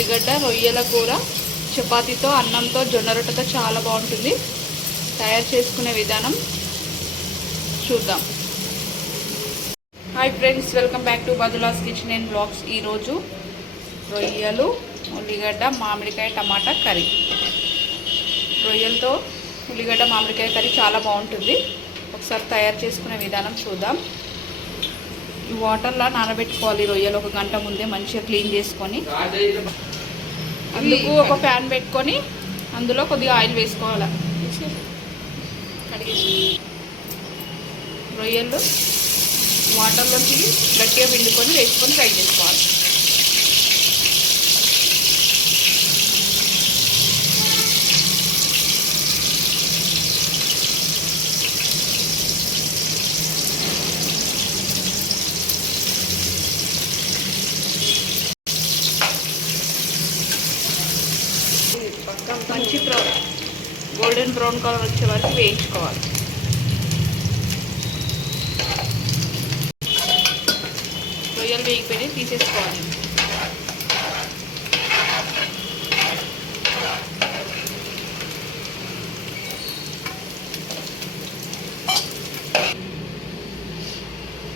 ఉల్లిగడ్డ రొయ్యల కూర చపాతీతో అన్నంతో జొన్న రొట్టెతో చాలా బాగుంటుంది. తయారు చేసుకునే విధానం చూద్దాం. Hi friends welcome back to బదులాస్ kitchen and blogs. ఈరోజు రొయ్యలు ఉల్లిగడ్డ మామిడికాయ టమాటా కర్రీ. రొయ్యలతో ఉల్లిగడ్డ మామిడికాయ కర్రీ చాలా బాగుంటుంది. ఒకసారి తయారు చేసుకునే విధానం చూద్దాం. ఈ వాటర్లో నానబెట్టుకోవాలి రొయ్యలు ఒక గంట ముందే మంచిగా క్లీన్ చేసుకొని. అందుకు ఒక ప్యాన్ పెట్టుకొని అందులో కొద్దిగా ఆయిల్ వేసుకోవాలి. కడిగేసి రొయ్యలు వాటర్లోకి గట్టిగా పిండుకొని వేసుకొని ఫ్రై చేసుకోవాలి. మంచి గోల్డెన్ బ్రౌన్ కలర్ వచ్చే వరకు వేయించుకోవాలి. రొయ్యలు వేగిపోయి తీసేసుకోవాలి.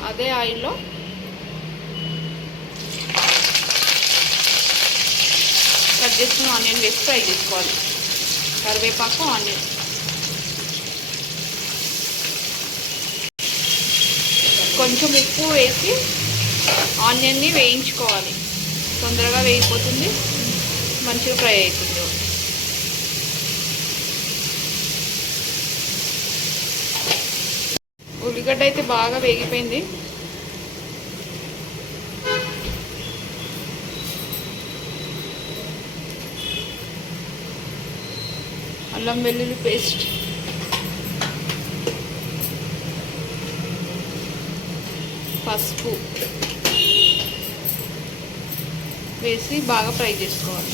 అదే ఆయిల్లో కట్ చేసుకున్న ఆనియన్ వేసి ఫ్రై చేసుకోవాలి. కరివేపాకు ఆనియన్. కొంచెం ఉప్పు వేసి ఆనియన్ని వేయించుకోవాలి. తొందరగా వేయిపోతుంది మంచిగా ఫ్రై అవుతుంది. ఉల్లిగడ్డ అయితే బాగా వేగిపోయింది. అల్లం వెల్లుల్లి పేస్ట్. పసుపు వేసి బాగా ఫ్రై చేసుకోవాలి.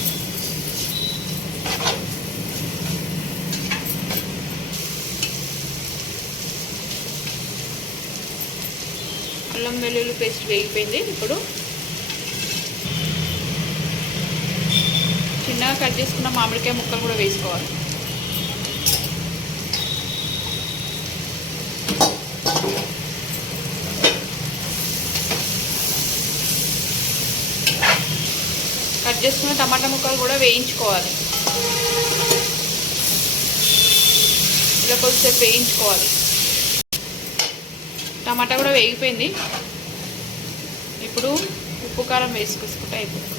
అల్లం వెల్లుల్లి పేస్ట్ వేగిపోయింది. ఇప్పుడు చిన్నగా కట్ చేసుకున్న మామిడికాయ ముక్కలు కూడా వేసుకోవాలి. కట్ చేసుకున్న టమాటా ముక్కలు కూడా వేయించుకోవాలి. ఇలా కొద్దిసేపు వేయించుకోవాలి. టమాటా కూడా వేగిపోయింది. ఇప్పుడు ఉప్పు కారం వేసుకొసుకుంటే అయిపోతుంది.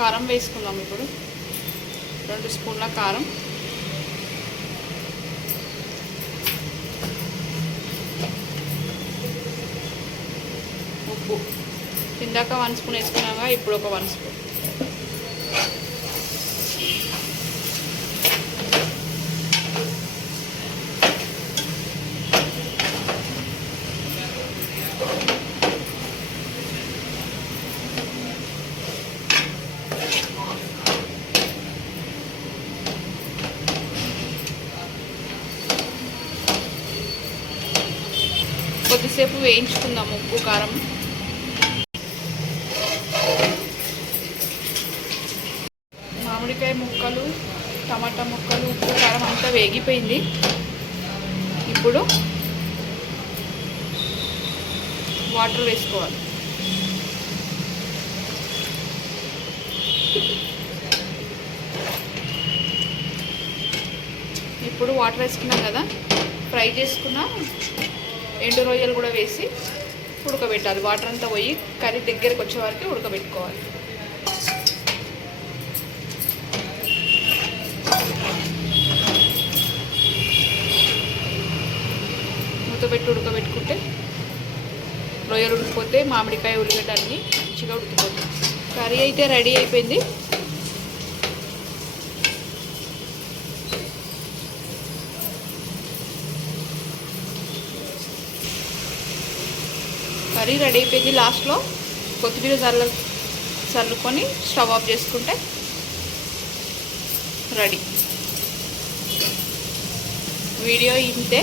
కారం వేసుకుందాం ఇప్పుడు. రెండు స్పూన్ల కారం. ఉప్పు ఇందాక వన్ స్పూన్ వేసుకున్నాగా ఇప్పుడు ఒక వన్ స్పూన్. కొద్దిసేపు వేయించుకుందాం ఉప్పు కారం మామిడికాయ ముక్కలు టమాటా ముక్కలు ఉప్పు కారం అంతా వేగిపోయింది. ఇప్పుడు వాటర్ వేసుకోవాలి. ఇప్పుడు వాటర్ వేసుకున్నాం కదా ఫ్రై చేసుకున్న ఎండు రొయ్యలు కూడా వేసి ఉడకబెట్టాలి. వాటర్ అంతా పోయి కర్రీ దగ్గరకు వచ్చే వరకు ఉడకబెట్టుకోవాలి. ఉడకబెట్టి ఉడకబెట్టుకుంటే రొయ్యలు ఉడికిపోతే మామిడికాయ ఉల్లిగడ్డ అన్నీ మంచిగా ఉడికిపోతుంది కర్రీ అయితే రెడీ అయిపోయింది. కర్రీ రెడీ అయిపోయింది లాస్ట్లో. కొత్తిమీర చల్ల చల్లుకొని స్టవ్ ఆఫ్ చేసుకుంటే రెడీ. వీడియో ఇంతే.